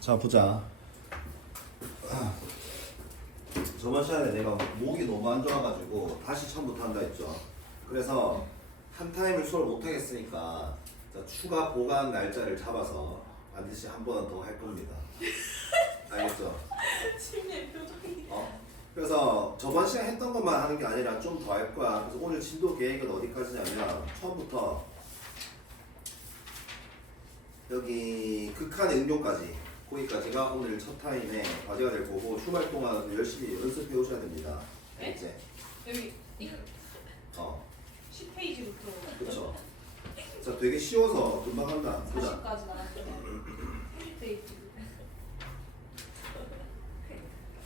자 보자. 저번 시간에 내가 목이 너무 안 좋아가지고 다시 처음부터 한다 했죠. 그래서 한 타임을 수업 못하겠으니까 추가 보강 날짜를 잡아서 반드시 한 번은 더 할 겁니다. 알겠죠? 심리의 표정이. 그래서 저번 시간 했던 것만 하는 게 아니라 좀 더 할 거야. 그래서 오늘 진도 계획은 어디까지냐면 처음부터 여기 극한의 응용까지 거기까지가 오늘 첫 타임의 과제가 될 거고 휴말 동안 열심히 연습해 오셔야 됩니다. 네? 이제 여기 이거 10페이지부터 그렇죠. 자 되게 쉬워서 금방 한다. 보자. 40까지 나왔어요. 10페이지.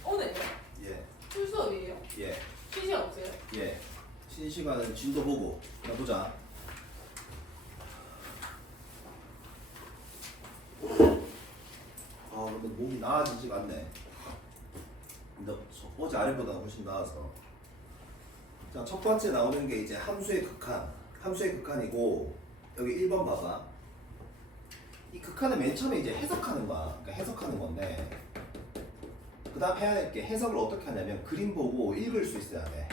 오늘 예, 풀 수업이에요? 예, 쉬지 없어요? 예. 쉬는 시간은 진도 보고. 자 보자. 근데 목이 나아지지가 않네. 근데 어제 아래보다 훨씬 나아서. 자, 첫 번째 나오는 게 이제 함수의 극한. 함수의 극한이고, 여기 1번 봐봐. 이 극한은 맨 처음에 이제 해석하는 거야. 그러니까 해석하는 건데, 그 다음 해야 될 게 해석을 어떻게 하냐면, 그림 보고 읽을 수 있어야 돼.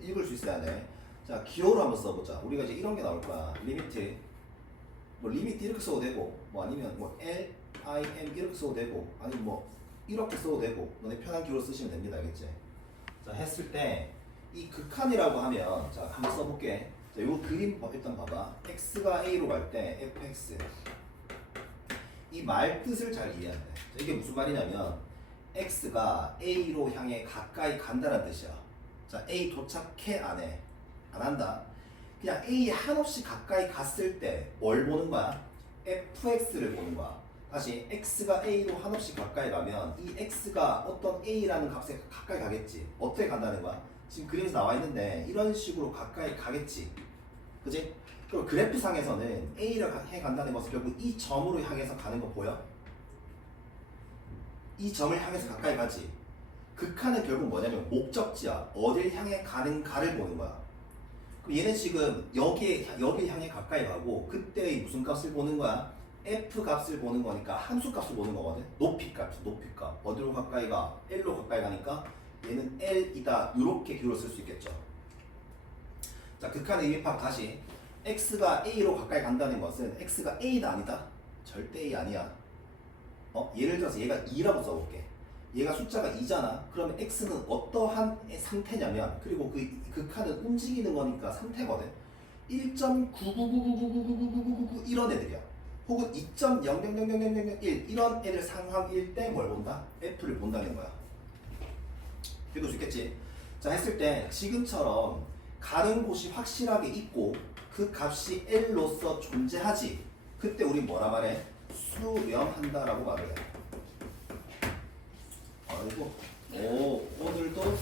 읽을 수 있어야 돼. 자, 기호로 한번 써보자. 우리가 이제 이런 게 나올 거야. 리미트. 뭐 리미트 이렇게 써도 되고, 뭐 아니면 뭐 L, I, M 이렇게 써도 되고, 아니면 뭐 이렇게 써도 되고, 너네 편한 기호로 쓰시면 됩니다. 알겠지? 자, 했을 때 이 극한이라고 하면, 자, 한번 써볼게. 자, 요 그림 일단 봐봐. x가 a로 갈 때 fx. 이 말 뜻을 잘 이해해야 돼. 자, 이게 무슨 말이냐면, x가 a로 향해 가까이 간다는 뜻이야. 자, a 도착해 안 해? 안 한다. 그냥 A에 한없이 가까이 갔을 때 뭘 보는 거야? fx를 보는 거야. 다시 x가 A로 한없이 가까이 가면 이 x가 어떤 A라는 값에 가까이 가겠지. 어떻게 간다는 거야? 지금 그림에서 나와 있는데 이런 식으로 가까이 가겠지. 그지? 그럼 그래프상에서는 A를 향해 간다는 것은 결국 이 점으로 향해서 가는 거 보여? 이 점을 향해서 가까이 가지. 극한은 결국 뭐냐면 목적지야. 어딜 향해 가는가를 보는 거야. 그럼 얘는 지금 여기 향해 가까이 가고 그때의 무슨 값을 보는 거야? f 값을 보는 거니까 함수 값을 보는 거거든. 높이 값. 어디로 가까이 가? L로 가까이 가니까 얘는 L이다. 이렇게 기호를 쓸 수 있겠죠. 자, 극한의 의미파악 다시. x가 A로 가까이 간다는 것은 x가 A다 아니다? 절대 A 아니야. 예를 들어서 얘가 2라고 써볼게. 얘가 숫자가 2잖아. 그러면 x는 어떠한 상태냐면, 그리고 그 극한은 움직이는 거니까 상태거든. 1.99999999999 이런 애들이야. 혹은 2.000001 이런 애들 상황일 때 뭘 본다? f를 본다는 거야. 읽을 수 있겠지? 자, 했을 때 지금처럼 가는 곳이 확실하게 있고 그 값이 L로서 존재하지. 그때 우리 뭐라 말해? 수렴한다라고 말을 해. 아이고, 오늘도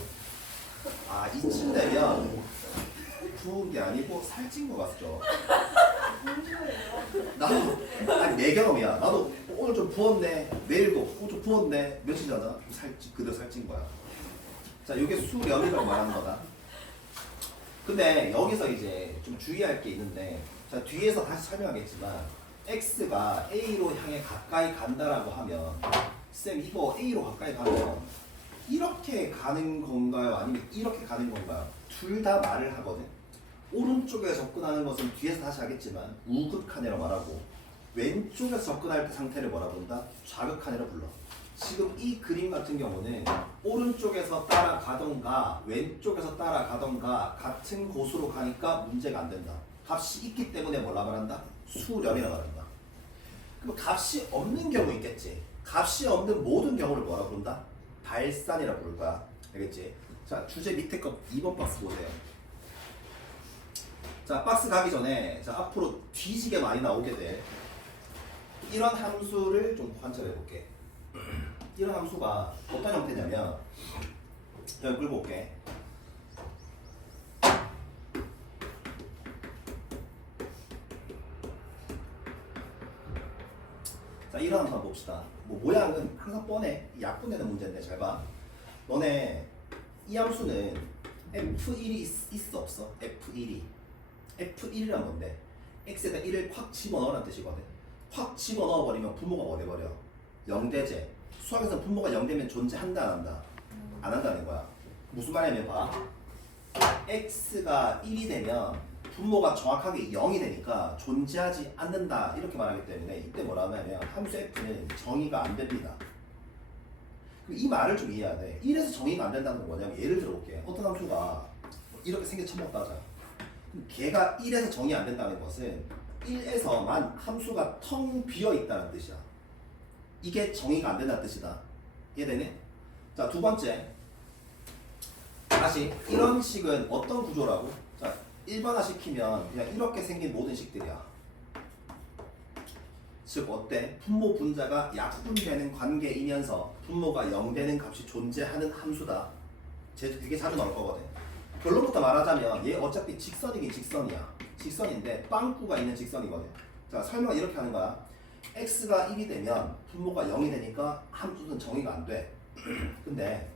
이쯤 되면 부은 게 아니고 살찐 거 같죠? 나도 아니 내 경험이야. 나도 오늘 좀 부었네. 내일도 좀 부었네. 며칠 전에 그대로 살찐 거야. 자, 이게 수렴이라고 말하는 거다. 근데 여기서 이제 좀 주의할 게 있는데, 자, 뒤에서 다시 설명하겠지만 x가 a로 향해 가까이 간다라고 하면, 쌤 이거 A로 가까이 가면 이렇게 가는 건가요? 아니면 이렇게 가는 건가요? 둘 다 말을 하거든. 오른쪽에 접근하는 것은 뒤에서 다시 하겠지만 우극한이라고 말하고, 왼쪽에서 접근할 때 상태를 뭐라 부른다? 좌극한이라고 불러. 지금 이 그림 같은 경우는 오른쪽에서 따라가던가 왼쪽에서 따라가던가 같은 곳으로 가니까 문제가 안 된다. 값이 있기 때문에 뭐라 말한다? 수렴이라고 말한다. 그럼 값이 없는 경우 있겠지. 값이 없는 모든 경우를 뭐라 부른다? 발산이라고 부를 거야. 알겠지? 자, 주제 밑에 거 2번 박스 보세요. 자, 박스 가기 전에 자, 앞으로 뒤지게 많이 나오게 돼. 이런 함수를 좀 관찰해 볼게. 이런 함수가 어떤 형태냐면, 여기 끌고 올게. 자, 이런 함수 한번 봅시다. 뭐 모양은 항상 뻔해. 약분되는 문제인데 잘 봐. 너네 이 함수는 F1이 있어 없어? F1이. F1이란 건데 x에다 1을 확 집어넣으라는 뜻이거든. 확 집어넣어버리면 분모가 뭐 돼버려? 0대제. 수학에서는 분모가 0되면 존재한다 안 한다? 안 한다는 거야. 무슨 말이냐면 봐. x가 1이 되면 분모가 정확하게 0이 되니까 존재하지 않는다 이렇게 말하기 때문에 이때 뭐라 하냐면 함수 f는 정의가 안 됩니다. 이 말을 좀 이해해야 돼. 1에서 정의가 안 된다는 건 뭐냐면 예를 들어볼게. 어떤 함수가 이렇게 생겨 처먹다 하자. 걔가 1에서 정의 안 된다는 것은 1에서만 함수가 텅 비어 있다는 뜻이야. 이게 정의가 안 된다는 뜻이다. 이해되네? 자, 두 번째. 다시 이런 식은 어떤 구조라고? 자, 일반화 시키면 그냥 이렇게 생긴 모든 식들이야. 즉 어때? 분모 분자가 약분되는 관계이면서 분모가 0 되는 값이 존재하는 함수다. 이게 자주 나올 거거든. 결론부터 말하자면 얘 어차피 직선이긴 직선이야. 직선인데 빵꾸가 있는 직선이거든. 자, 설명을 이렇게 하는 거야. x가 1이 되면 분모가 0이 되니까 함수는 정의가 안 돼. 근데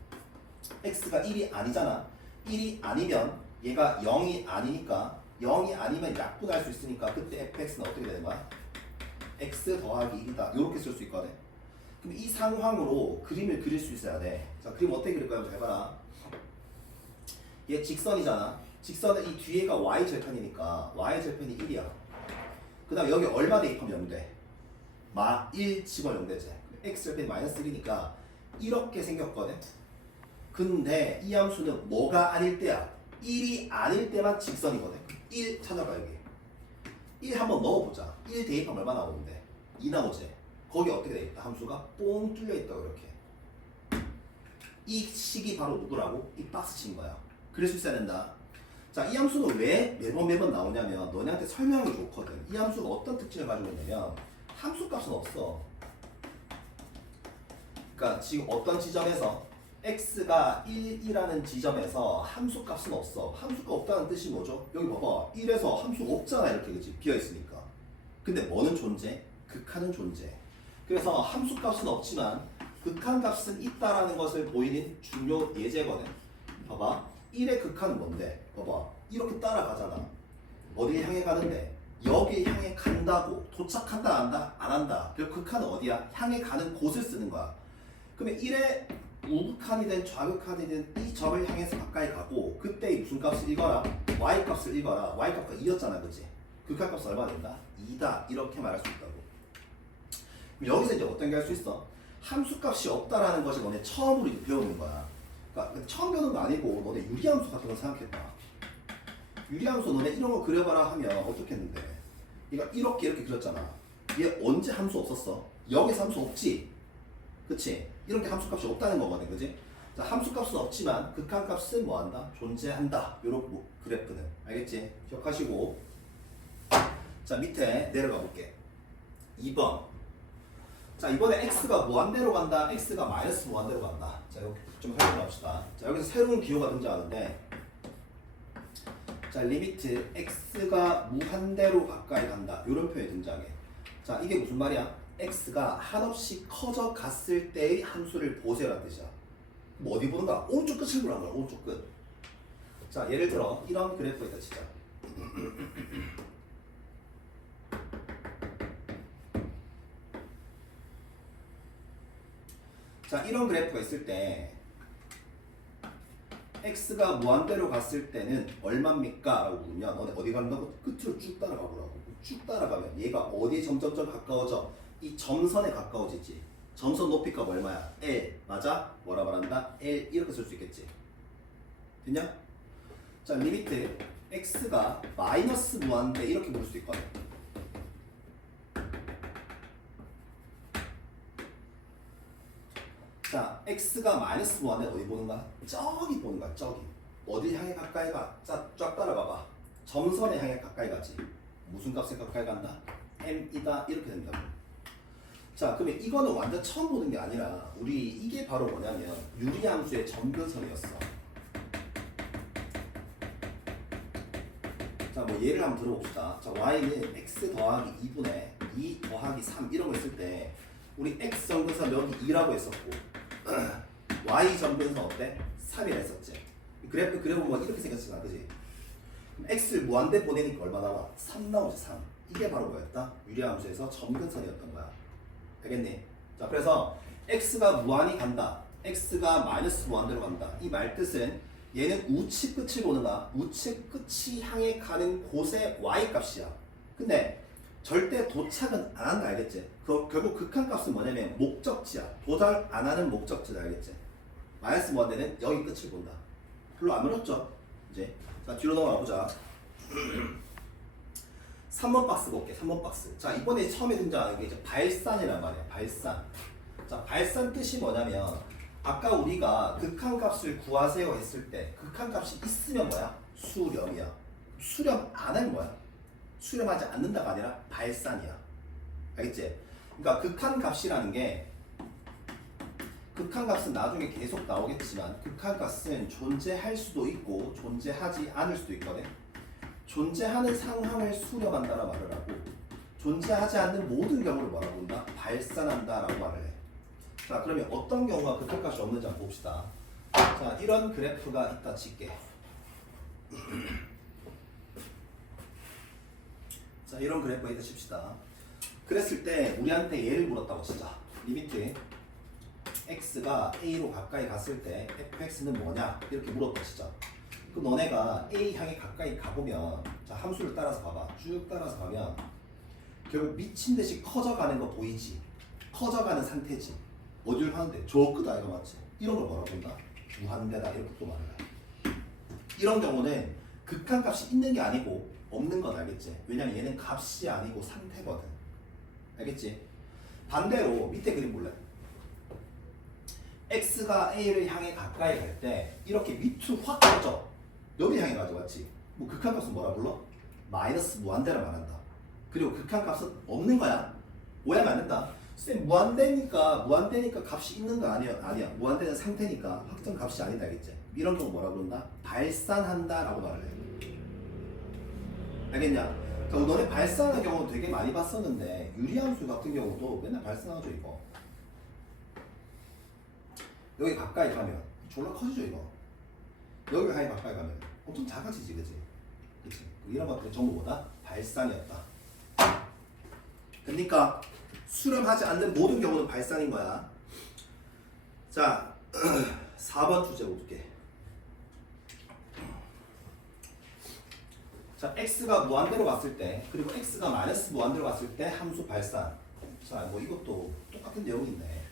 x가 1이 아니잖아. 1이 아니면 얘가 0이 아니니까 0이 아니면 약분할 수 있으니까 그때 fx는 어떻게 되는 거야? x 더하기 1이다. 이렇게 쓸 수 있거든. 그럼 이 상황으로 그림을 그릴 수 있어야 돼. 자, 그림 어떻게 그릴 거야? 잘 봐라. 얘 직선이잖아. 직선은 이 뒤에가 y절편이니까 y절편이 1이야. 그 다음에 여기 얼마 대입하면 0돼? 마 1 집어넣으면 되지. x절편이 마이너스 1이니까 이렇게 생겼거든. 근데 이 함수는 뭐가 아닐 때야? 1이 아닐 때만 직선이거든. 1 찾아봐 여기. 1 한번 넣어보자. 1 대입하면 얼마 나오는데? 2 나오지? 거기 어떻게 돼있다? 함수가 뽕 뚫려있다고 이렇게. 이 식이 바로 누구라고? 이 박스인 거야. 그럴 수 있어야 된다. 자, 이 함수는 왜 매번 나오냐면 너네한테 설명이 좋거든. 이 함수가 어떤 특징을 가지고 있냐면 함수 값은 없어. 그러니까 지금 어떤 지점에서 x가 1이라는 지점에서 함수 값은 없어. 함수가 없다는 뜻이 뭐죠? 여기 봐봐. 1에서 함수가 없잖아. 이렇게 그치? 비어있으니까. 근데 뭐는 존재? 극한은 존재. 그래서 함수 값은 없지만 극한 값은 있다라는 것을 보이는 중요 예제거든. 봐봐. 1의 극한은 뭔데? 봐봐. 이렇게 따라가잖아. 어디를 향해 가는데? 여기 향해 간다고. 도착한다, 안 한다? 안 한다. 그 극한은 어디야? 향해 가는 곳을 쓰는 거야. 그러면 1의 우극한이든 좌극한이든 이 점을 향해서 가까이 가고 그때 무슨 값을 읽어라? y 값을 읽어라. y 값가 2였잖아. 그치? 극한 값은 얼마 된다? 2다. 이렇게 말할 수 있다고. 그럼 여기서 이제 어떤 게 할 수 있어? 함수 값이 없다라는 것이 너네 처음으로 이제 배우는 거야. 그러니까 처음 배우는 거 아니고 너네 유리함수 같은 거 생각해봐. 유리함수 너네 이런 거 그려봐라 하면 어떻게 했는데? 그러니까 이렇게 그렸잖아. 얘 언제 함수 없었어? 여기서 함수 없지? 그치? 이런 게 함수 값이 없다는 거거든. 그치? 자, 함수 값은 없지만 극한 값은 뭐 한다? 존재한다. 요런 뭐 그래프는. 알겠지? 기억하시고. 자, 밑에 내려가 볼게. 2번. 자, 이번에 x가 무한대로 간다, x가 마이너스 무한대로 간다. 자, 이거 좀 설명합시다. 자, 여기서 새로운 기호가 등장하는데, 자, 리미트 x가 무한대로 가까이 간다. 이런 표현이 등장해. 자, 이게 무슨 말이야? x가 한없이 커져 갔을 때의 함수를 보세요라는 뜻이야. 뭐 어디 보는 거야? 오른쪽 끝을 보라는 거야. 오른쪽 끝. 자, 예를 들어 이런 그래프가 있다 치자. 자, 이런 그래프가 있을 때 x가 무한대로 갔을 때는 얼마입니까? 라고 물으면 너네 어디 간다고? 끝으로 쭉 따라가 보라고. 쭉 따라가면 얘가 어디에 점점점 가까워져? 이 점선에 가까워지지. 점선 높이값 얼마야? L. 맞아? 뭐라 말한다? L. 이렇게 쓸 수 있겠지. 됐냐? 자, 리미트 x가 마이너스 무한대 이렇게 부를 수 있거든. 자, x가 마이너스 무한대 어디 보는 거야? 저기 보는 거야. 저기. 어디 향해 가까이 가? 자, 쫙 따라가봐. 점선에 향해 가까이 가지. 무슨 값에 가까이 간다? m이다. 이렇게 된다고. 자, 그러면 이거는 완전 처음 보는 게 아니라 우리 이게 바로 뭐냐면 유리함수의 점근선이었어. 자, 뭐 예를 한번 들어봅시다. 자, y는 x 더하기 2분의 2 더하기 3 이런 거 있을 때 우리 x 점근선 여기 2라고 했었고 y 점근선 어때? 3이라 했었지. 그래프 그려보면 이렇게 생겼잖아. 그지? x 무한대 보내니까 얼마 나와? 3 나오지. 3. 이게 바로 뭐였다? 유리함수에서 점근선이었던 거야. 알겠니? 자, 그래서 x가 무한히 간다. x가 마이너스 무한대로 간다. 이 말 뜻은 얘는 우측 끝을 보는 거야. 우측 끝이 향해 가는 곳의 y 값이야. 근데 절대 도착은 안 한다. 알겠지? 결국 극한값은 뭐냐면 목적지야. 도달 안 하는 목적지다. 알겠지? 마이너스 무한대는 여기 끝을 본다. 별로 안 어렵죠? 이제 자, 뒤로 넘어가 보자. 3번 박스 볼게. 3번 박스. 자, 이번에 처음에 등장하는 게 이제 발산이란 말이야. 발산. 자, 발산 뜻이 뭐냐면 아까 우리가 극한값을 구하세요 했을 때 극한값이 있으면 뭐야? 수렴이야. 수렴 안 하면 뭐야? 수렴하지 않는다가 아니라 발산이야. 알겠지? 그러니까 극한값이라는 게 극한값은 나중에 계속 나오겠지만 극한값은 존재할 수도 있고 존재하지 않을 수도 있거든. 존재하는 상황을 수렴한다라 말을 하고 존재하지 않는 모든 경우를 뭐라고 한다? 발산한다라고 말을 해. 자, 그러면 어떤 경우가 극한값이 없는지 한번 봅시다. 자, 이런 그래프가 있다 칠게. 자, 이런 그래프가 있다 칩시다. 그랬을 때 우리한테 얘를 물었다고 치자. 리미트 x가 a로 가까이 갔을 때 fx는 뭐냐? 이렇게 물었다 치자. 그럼 너네가 a 향해 가까이 가보면 자, 함수를 따라서 봐봐. 쭉 따라서 가면 결국 미친 듯이 커져가는 거 보이지? 커져가는 상태지. 어디를 가는데? 저 끝 아이가 맞지? 이런 걸 뭐라고 한다? 무한대다. 이렇게 또 말을 해. 이런 경우는 극한값이 있는 게 아니고 없는 건 알겠지? 왜냐면 얘는 값이 아니고 상태거든. 알겠지? 반대로 밑에 그림 볼래? x가 a를 향해 가까이 갈 때 이렇게 밑으로 확 가죠? 여기 향해 가죠, 맞지? 뭐 극한값은 뭐라 불러? 마이너스 무한대를 말한다. 그리고 극한값은 없는 거야. 오해하면 안 된다. 쌤, 무한대니까 값이 있는 거 아니야? 아니야. 무한대는 상태니까 확정 값이 아니다, 알겠지? 이런 경우 뭐라 그런다? 발산한다라고 말을 해. 알겠냐? 자, 너네 발산하는 경우 되게 많이 봤었는데 유리함수 같은 경우도 맨날 발산하죠, 이거. 여기 가까이 가면 졸라 커지죠, 이거. 여기 가까이 가면 엄청 작아지지, 그치? 그치? 이런 것들이 전부 뭐다? 발산이었다. 그러니까 수렴하지 않는 모든 경우는 발산인 거야. 자, 4번 주제 볼게. 자, x가 무한대로 갔을 때 그리고 x가 마이너스 무한대로 갔을 때 함수 발산. 자, 뭐 이것도 똑같은 내용이 있네.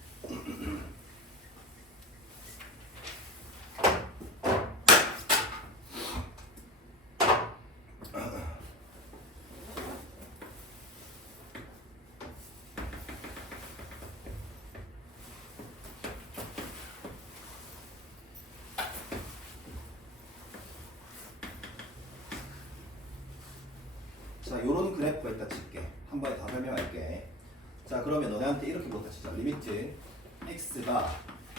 자, 요런 그래프가 있다 칠게. 한 번에 다 설명할게. 자, 그러면 너네한테 이렇게 보다 치자. 리미트 x가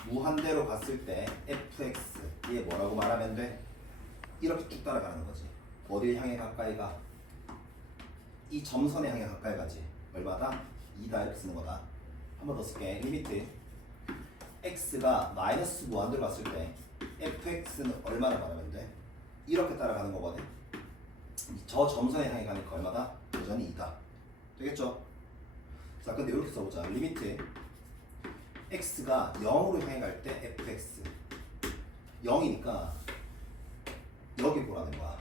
무한대로 갔을 때 fx 얘 뭐라고 말하면 돼? 이렇게 쭉 따라가는 거지. 어딜 향해 가까이 가? 이 점선에 향해 가까이 가지. 얼마다? 2다 이렇게 쓰는 거다. 한 번 더 쓸게. 리미트 x가 마이너스 무한대로 갔을 때 fx는 얼마나 말하면 돼? 이렇게 따라가는 거거든. 저 점선에 향해 가는 거 얼마다? 여전히 2다. 되겠죠? 자, 근데 이렇게 써보자. 리미트 x가 0으로 향해 갈 때 fx 0이니까 여기 보라는 거야.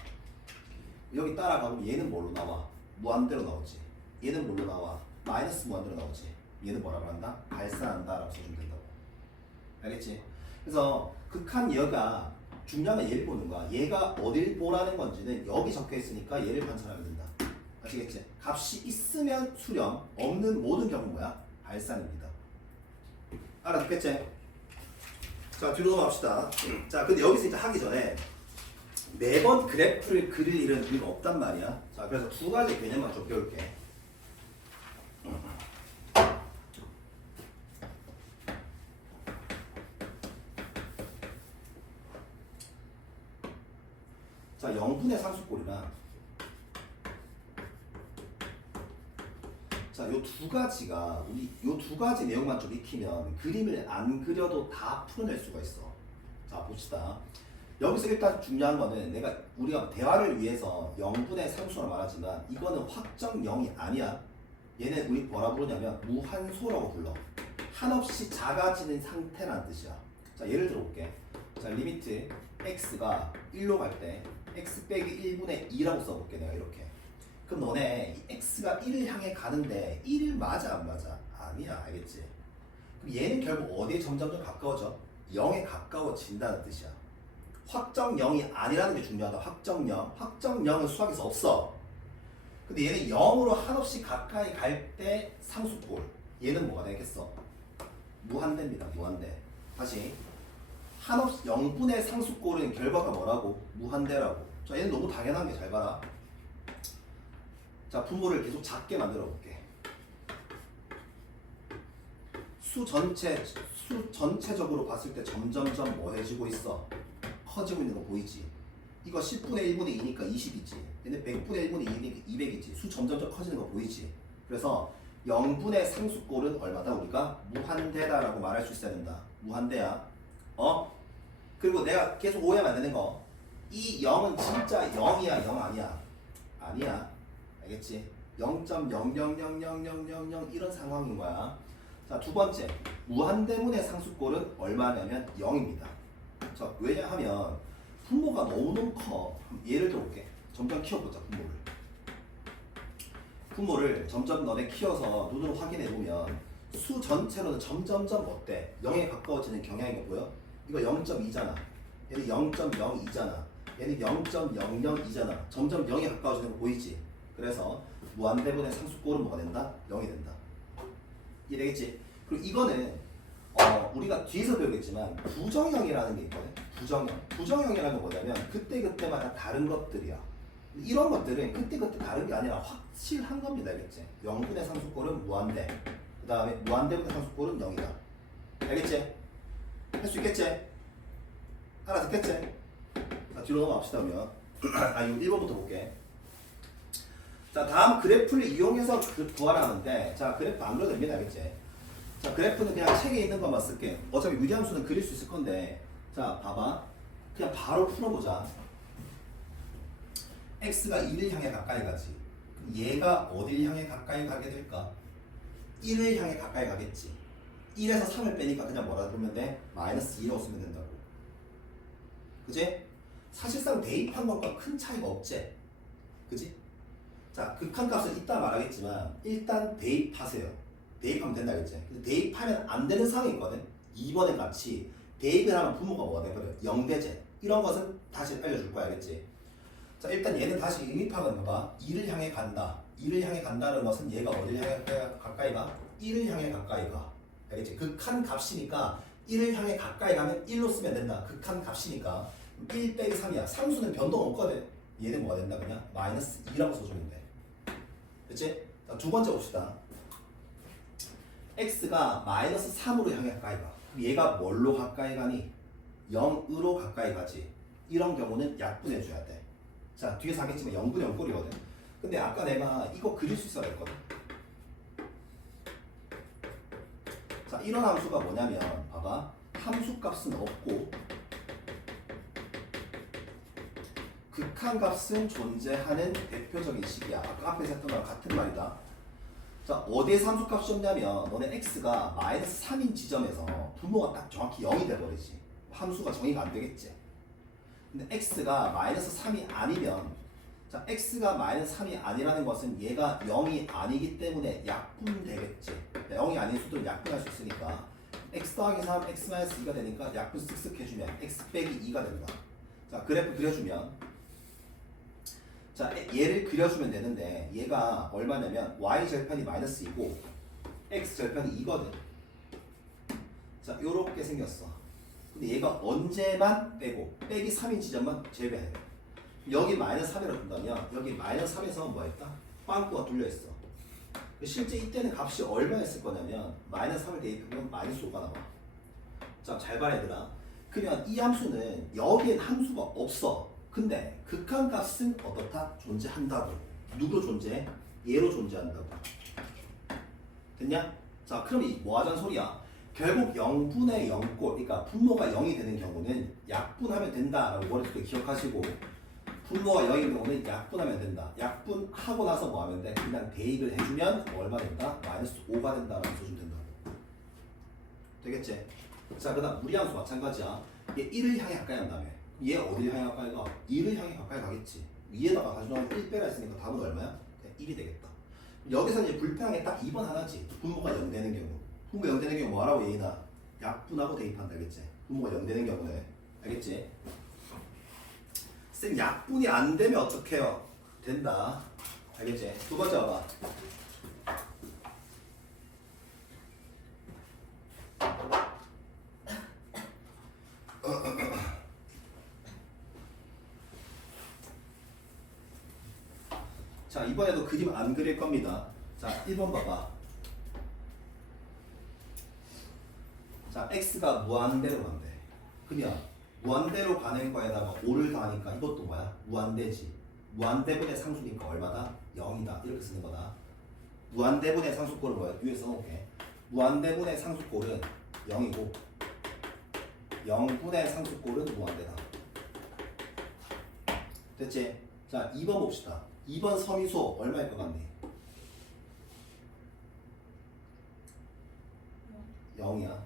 여기 따라가면 얘는 뭘로 나와? 무한대로 나오지. 얘는 뭘로 나와? 마이너스 무한대로 나오지. 얘는 뭐라고 한다? 발산한다 라고 써주면 된다고. 알겠지? 그래서 극한 여가 중요한 건 얘를 보는 거야. 얘가 어딜 보라는 건지는 여기 적혀 있으니까 얘를 관찰하면 된다. 아시겠지? 값이 있으면 수렴, 없는 모든 경우 뭐야? 발산입니다. 알아듣겠지? 자, 뒤로 넘어갑시다. 자, 근데 여기서 이제 하기 전에 매번 그래프를 그릴 일은 우리가 없단 말이야. 자, 그래서 두 가지 개념만 좀 배울게. 자, 0분의 상수꼴이나 자, 요 두 가지가 우리 요 두 가지 내용만 좀 익히면 그림을 안 그려도 다 풀어낼 수가 있어. 자, 봅시다. 여기서 일단 중요한 거는 우리가 대화를 위해서 0분의 상수라 말하지만 이거는 확정 0이 아니야. 얘는 우리 뭐라 부르냐면 무한소라고 불러. 한없이 작아지는 상태라는 뜻이야. 자, 예를 들어 볼게. 자, 리미트 x가 1로 갈 때 x 빼기 1분의 2라고 써볼게. 내가 이렇게. 그럼 너네 이 x가 1을 향해 가는데 1을 맞아 안 맞아? 아니야. 알겠지? 그럼 얘는 결국 어디에 점점점 가까워져? 0에 가까워진다는 뜻이야. 확정 0이 아니라는 게 중요하다. 확정 0. 확정 0은 수학에서 없어. 근데 얘는 0으로 한없이 가까이 갈 때 상수꼴. 얘는 뭐가 되겠어? 무한대입니다. 무한대. 다시. 한없이 0분의 상수꼴은 결과가 뭐라고? 무한대라고. 자, 얘는 너무 당연한 게 잘 봐라. 자, 분모를 계속 작게 만들어 볼게. 수 전체적으로 봤을 때 점점점 뭐해지고 있어? 커지고 있는 거 보이지? 이거 10분의 1분의 2니까 20이지. 얘는 100분의 1분의 2니까 200이지. 수 점점점 커지는 거 보이지? 그래서 0분의 상수꼴은 얼마다? 우리가 무한대다라고 말할 수 있어야 된다. 무한대야. 그리고 내가 계속 오해하면 안 되는 거. 이 0은 진짜 0이야, 0 아니야? 아니야. 알겠지? 0.00000000 이런 상황인 거야. 자, 두 번째. 무한대문의 상수꼴은 얼마냐면 0입니다. 자, 왜냐하면 분모가 너무너무 커. 예를 들어볼게. 점점 키워보자, 분모를 점점 너네 키워서 눈으로 확인해 보면 수 전체로는 점점점 어때? 0에 가까워지는 경향이 보여? 이거 0.2잖아. 얘는 0.02잖아. 얘는 0.00이잖아. 점점 0에 가까워지는 거 보이지? 그래서 무한대분의 상수꼴은 뭐가 된다? 0이 된다. 이해되겠지? 그리고 이거는 우리가 뒤에서 배우겠지만 부정형이라는 게 있거든. 부정형이라는 건 뭐냐면 그때그때마다 다른 것들이야. 이런 것들은 그때그때 다른 게 아니라 확실한 겁니다. 알겠지? 0분의 상수꼴은 무한대. 그 다음에 무한대분의 상수꼴은 0이다. 알겠지? 할 수 있겠지? 알아듣겠지? 자, 뒤로 넘어갑시다. 그러면 이거 1번부터 볼게. 자, 다음 그래프를 이용해서 구하라는데, 자, 그래프 안 그려도 됩니다. 알겠지? 자, 그래프는 그냥 책에 있는 것만 쓸게. 어차피 유리함수는 그릴 수 있을 건데, 자, 봐봐. 그냥 바로 풀어보자. x가 1을 향해 가까이 가지. 그럼 얘가 어딜 향해 가까이 가게 될까? 1을 향해 가까이 가겠지. 1에서 3을 빼니까 그냥 뭐라 그러면 돼? 마이너스 2라고 쓰면 된다고. 그지? 사실상 대입한 것과 큰 차이가 없지. 그지? 자, 극한값은 이따 말하겠지만 일단 대입하세요. 대입하면 된다 그랬지? 근데 대입하면 안 되는 상황이 있거든. 2번의 값이 대입을 하면 부모가 뭐가 되거든? 0대제. 이런 것은 다시 알려줄 거야. 알겠지? 자, 일단 얘는 다시 의미파악은 봐봐. 2를 향해 간다. 2를 향해 간다는 것은 얘가 어디를 향해 가까이 가? 1을 향해 가까이 가. 알겠지? 극한 값이니까 1을 향해 가까이 가면 1로 쓰면 된다. 극한 값이니까 1 빼기 3이야. 상수는 변동 없거든. 얘는 뭐가 된다? 그냥 마이너스 2라고 써주면 돼. 그치? 자, 두 번째 봅시다. x가 마이너스 3으로 향해 가까이 가. 그럼 얘가 뭘로 가까이 가니? 0으로 가까이 가지. 이런 경우는 약분해줘야 돼. 자, 뒤에서 하겠지만 0분의 0 꼴이거든. 근데 아까 내가 이거 그릴 수 있어야 했거든. 자, 이런 함수가 뭐냐면 봐봐. 함수값은 없고 극한값은 존재하는 대표적인 식이야. 아까 앞에서 했던 거랑 같은 말이다. 자, 어디에 함수값이 없냐면 너네 x가 마이너스 3인 지점에서 분모가 딱 정확히 0이 돼버리지. 함수가 정의가 안 되겠지. 근데 x가 마이너스 3이 아니면, 자, x가 마이너스 3이 아니라는 것은 얘가 0이 아니기 때문에 약분되겠지. 0이 아닌 수도 약분할 수 있으니까 x 더하기 3, x 마이너스 2가 되니까 약분 쓱쓱 해주면 x 빼기 2가 된다. 자, 그래프 그려주면, 자, 얘를 그려주면 되는데 얘가 얼마냐면 y 절편이 마이너스 2고 x 절편이 2거든. 자, 요렇게 생겼어. 근데 얘가 언제만 빼고 빼기 3인 지점만 제외해. 여기 마이너스 3이라고 둔다면 여기 마이너스 3에서 뭐 했다? 빵꾸가 뚫려있어. 실제 이때는 값이 얼마였을 거냐면 마이너스 3을 대입하면 마이너스 5가 나와. 자, 잘 봐라 얘들아. 그러면 이 함수는 여기엔 함수가 없어. 근데 극한값은 어떻다? 존재한다고. 누구로 존재해? 얘로 존재한다고. 됐냐? 자, 그럼 이 뭐 하자는 소리야? 결국 0분의 0꼴, 그러니까 분모가 0이 되는 경우는 약분하면 된다라고 머릿속에 기억하시고 분모가 0인 경우는 약분하면 된다. 약분하고 나서 뭐 하면 돼? 그냥 대입을 해주면 얼마 된다? 마이너스 5가 된다라고 써주면 된다고. 되겠지? 자, 그 다음 무리함수 마찬가지야. 얘 1을 향해 가까이 한다며. 얘 어디를 향해 가까이 가? 2를 향해 가까이 가겠지. 위에다가 다시 넣으면 1 빼라 했으니까 답은 얼마야? 그냥 1이 되겠다. 여기서 이제 불편한 게 딱 2번 하나지. 분모가 0 되는 경우. 분모 0 되는 경우 뭐 하라고 얘나? 약분하고 대입한다. 알겠지? 분모가 0 되는 경우에. 알겠지? 쌤 약분이 안 되면 어떡해요? 된다. 알겠지? 두 번째 봐봐. 자, 이번에도 그림 안 그릴 겁니다. 자, 1번 봐봐. 자, x가 무한대로 간대. 그냥 무한대로 가는 거에다가 5를 더하니까 이것도 뭐야? 무한대지. 무한대분의 상수니까 얼마다? 0이다. 이렇게 쓰는 거다. 무한대분의 상수꼴은 뭐야? 위에 써놓을게. 무한대분의 상수꼴은 0이고 0분의 상수꼴은 무한대다. 됐지? 자, 2번 봅시다. 2번 섬유소 얼마일 것 같니? 0이야.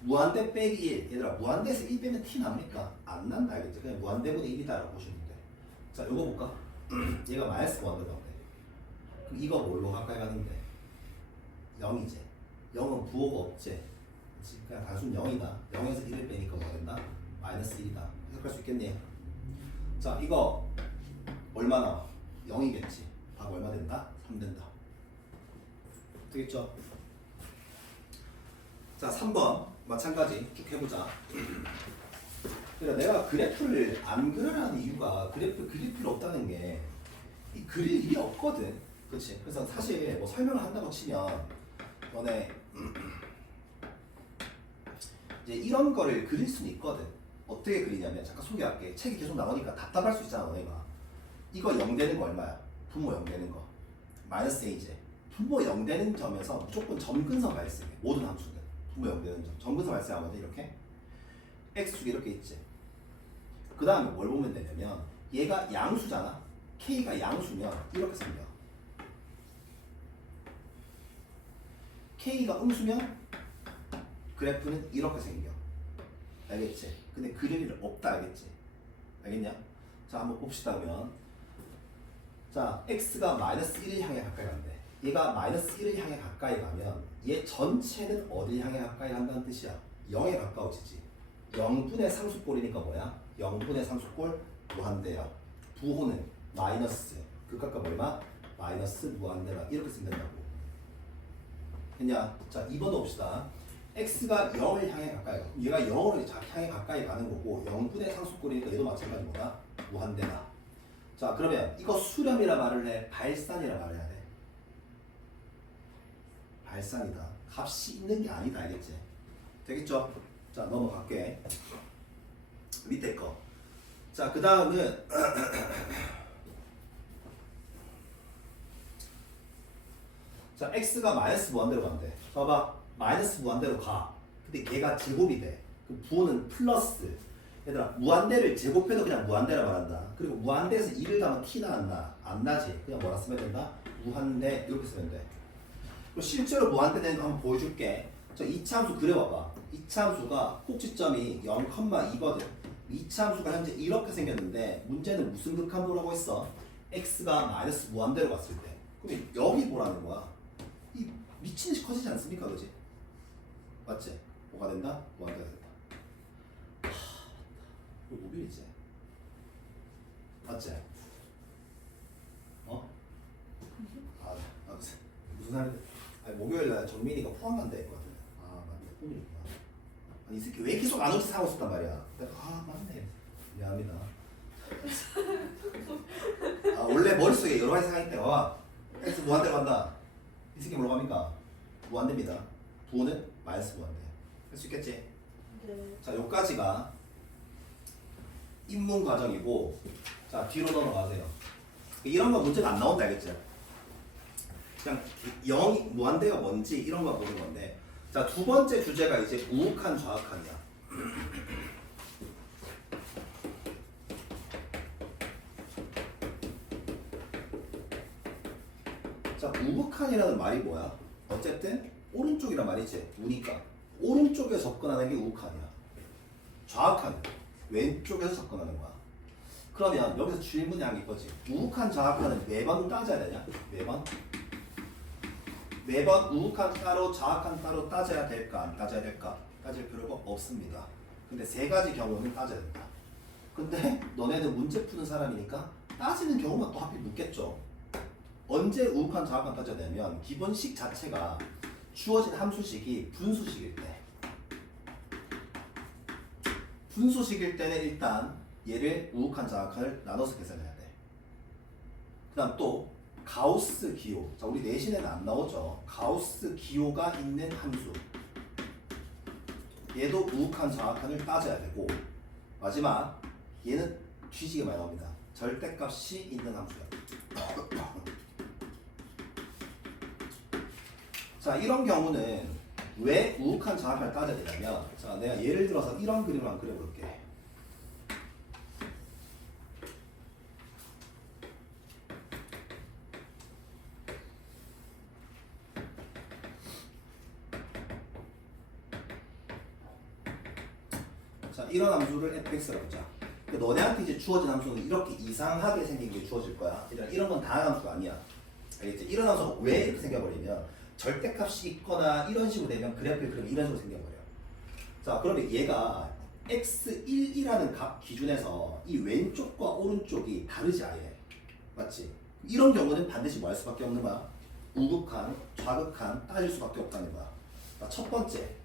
무한대 빼기 1. 얘들아, 무한대에서 1 빼면 t 납니까? 안 난다, 알겠지? 그냥 무한대분의 1이다라고 보시면 돼. 자, 요거 볼까? 얘가 마이너스 무한대로 간대. 그럼 이거 뭘로 가까이 가는데? 0이지. 0은 부호가 없지. 그치? 그냥 단순 0이다. 0에서 1을 빼니까 뭐가 된다? 마이너스 1이다. 해석할 수 있겠니? 자, 이거 얼마 나와? 0이겠지. 답 얼마 된다? 3 된다. 되겠죠? 자, 3번 마찬가지 쭉 해보자. 그러니까 내가 그래프를 안 그려라는 이유가 그래프 그릴 필요 없다는 게 이 그릴 일이 없거든. 그치? 그래서 사실 뭐 설명을 한다고 치면 너네 이제 이런 거를 그릴 수는 있거든. 어떻게 그리냐면 잠깐 소개할게. 책이 계속 나오니까 답답할 수 있잖아 너네가. 이거 0 되는 거 얼마야? 분모 0 되는 거 마이너스 a제. 분모 0 되는 점에서 무조건 점근선 발생해. 모든 함수들 분모 0 되는 점 점근선 발생하거든. 이렇게 x축이 이렇게 있지. 그 다음에 뭘 보면 되냐면 얘가 양수잖아. k가 양수면 이렇게 생겨. k가 음수면 그래프는 이렇게 생겨. 알겠지? 근데 그릴 일 없다. 알겠지? 알겠냐? 자, 한번 봅시다. 그러면 자, x가 마이너스 1을 향해 가까이 간대. 얘가 마이너스 1을 향해 가까이 가면 얘 전체는 어딜 향해 가까이 간다는 뜻이야? 0에 가까워지지. 0분의 상수꼴이니까 뭐야? 0분의 상수꼴 무한대야. 부호는 마이너스. 극각값 얼마? 마이너스 무한대라. 이렇게 쓰면 된다고. 했냐? 자, 2번 봅시다. x가 0을 향해 가까이 가. 얘가 0으로 향해 가까이 가는 거고 0분의 상수꼴이니까 얘도 마찬가지 뭐다? 무한대다. 자, 그러면 이거 수렴이라 말을 해? 발산이라 말을 해야 돼? 발산이다. 값이 있는 게 아니다. 알겠지? 되겠죠? 자, 넘어갈게. 밑에 거. 자, 그 다음은 자, x가 마이너스 무한대로 간대. 봐봐. 마이너스 무한대로 가. 근데 걔가 제곱이 돼. 그 부호는 플러스. 얘들아, 무한대를 제곱해도 그냥 무한대라 말한다. 그리고 무한대에서 2를 가면 t나 안 나? 안 나지. 그냥 뭐라 쓰면 된다? 무한대 이렇게 쓰면 돼. 그리고 실제로 무한대 되는 거 한번 보여줄게. 자, 이차함수 그려봐봐. 이차함수가 꼭지점이 0,2거든. 이차함수가 현재 이렇게 생겼는데 문제는 무슨 극한도라고 했어? x가 마이너스 무한대로 갔을 때. 그럼 여기 보라는 거야. 이 미친 듯이 커지지 않습니까? 그지? 맞지? 뭐가 된다? 무한대가 된다. 이거 모빌이지? 맞지? 어? 무슨 날? 아니, 목요일날 정민이가 포항 간다 했거든. 아, 맞네. 꿈이구나. 아니, 이 새끼 왜 계속 안 오지 사고 있었단 말이야. 내가 맞네. 미안합니다. 아, 원래 머릿속에 여러 가지 생각이 있대요. x 무한대로 간다. 이 새끼 뭐라고 합니까? 무한대입니다. 부호는 마이너스 무한대. 할 수 있겠지? 네. 자, 요까지가 입문 과정이고, 자, 뒤로 넘어가세요. 이런 거 문제가 안 나온다, 알겠지? 그냥 0, 무한대가 뭔지 이런 거 보는 건데, 자, 두 번째 주제가 이제 우욱한 좌극한이야. 자, 우극한이라는 말이 뭐야? 어쨌든 오른쪽이란 말이지. 우니까 오른쪽에 접근하는 게 우극한이야. 좌극한 왼쪽에서 접근하는 거야. 그러면 여기서 질문이 한 게 이거지. 우극한 좌극한은 매번 따져야 되냐? 매번 우극한 따로 좌극한 따로 따져야 될까? 안 따져야 될까? 따질 필요가 없습니다. 근데 세 가지 경우는 따져야 된다. 근데 너네들 문제 푸는 사람이니까 따지는 경우만 또 하필 묻겠죠. 언제 우극한 좌극한 따져야 되냐면 기본식 자체가 주어진 함수식이 분수식일 때. 분수식일 때는 일단 얘를 우극한 좌극한을 나눠서 계산해야 돼. 그 다음 또 가우스 기호. 자, 우리 내신에는 안 나오죠. 가우스 기호가 있는 함수. 얘도 우극한 좌극한을 따져야 되고, 마지막 얘는 뒤지게 많이 나옵니다. 절대값이 있는 함수야. 자, 이런 경우는 왜 우극한 좌극한을 따져야 되냐면, 자, 내가 예를 들어서 이런 그림을 한번 그려볼게. 자, 이런 함수를 fx라고 하자. 그러니까 너네한테 이제 주어진 함수는 이렇게 이상하게 생긴 게 주어질 거야. 이런 건 다한 함수가 아니야. 알겠지? 이런 함수가 왜 이렇게 생겨버리면 절대값이 있거나 이런 식으로 되면 그래프를 그리면 이런 식으로 생겨버려. 자, 그러면 얘가 x1이라는 값 기준에서 이 왼쪽과 오른쪽이 다르지 아예. 맞지? 이런 경우는 반드시 뭐 할 수밖에 없는 거야? 우극한, 좌극한 따질 수밖에 없다는 거야. 자, 첫 번째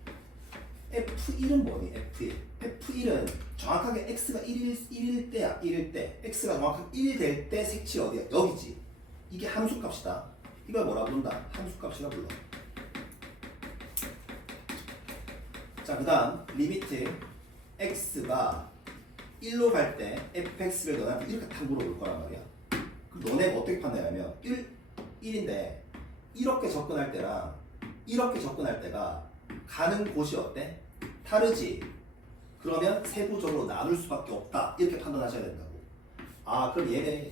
F1은 뭐니? F1. F1은 정확하게 x가 1일 때야. 1일 때. x가 정확하게 1 될 때 색칠 어디야? 여기지. 이게 함수값이다. 이걸 뭐라 부른다? 함수값이라 불러. 자, 그 다음 리미트 x가 1로 갈 때 fx를 너한테 이렇게 딱 물어볼 거란 말이야. 그럼 너네가 어떻게 판단하냐면 1인데 이렇게 접근할 때랑 이렇게 접근할 때가 가는 곳이 어때? 다르지? 그러면 세부적으로 나눌 수밖에 없다. 이렇게 판단하셔야 된다고. 아, 그럼 얘는